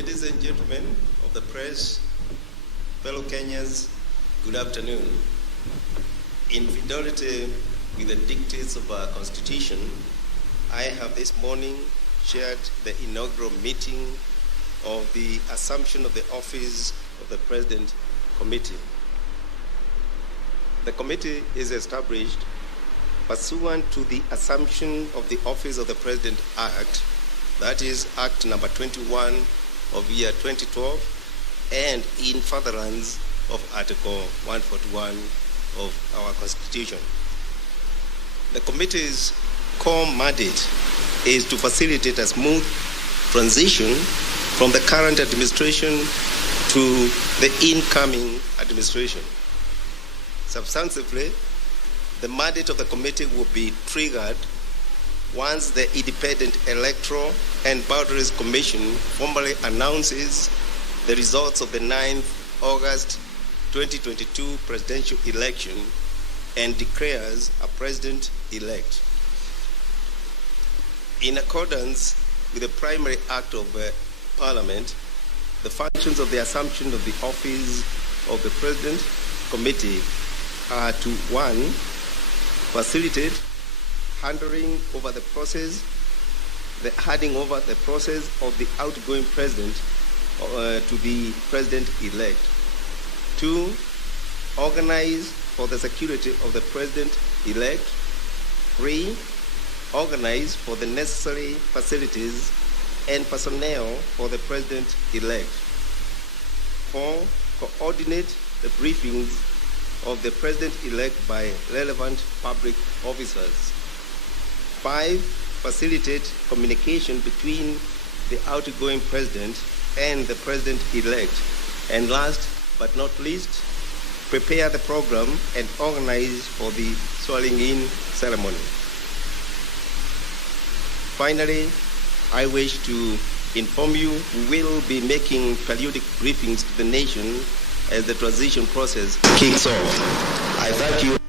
Ladies and gentlemen of the press, fellow Kenyans, good afternoon. In fidelity with the dictates of our Constitution, I have this morning chaired the inaugural meeting of the Assumption of the Office of the President Committee. The committee is established pursuant to the Assumption of the Office of the President Act, that is Act number 21 of year 2012, and in furtherance of Article 141 of our Constitution. The committee's core mandate is to facilitate a smooth transition from the current administration to the incoming administration. Substantively, the mandate of the committee will be triggered once the Independent Electoral and Boundaries Commission formally announces the results of the 9th August 2022 presidential election and declares a president-elect. In accordance with the primary act of Parliament, the functions of the Assumption of the Office of the President Committee are to 1. Facilitate handing over the process of the outgoing president to the president-elect. 2. Organize for the security of the president-elect. 3. Organize for the necessary facilities and personnel for the president-elect. 4. Coordinate the briefings of the president-elect by relevant public officers. 5. Facilitate communication between the outgoing president and the president-elect. And last but not least, prepare the program and organize for the swearing-in ceremony. Finally, I wish to inform you we will be making periodic briefings to the nation as the transition process kicks off. I thank you.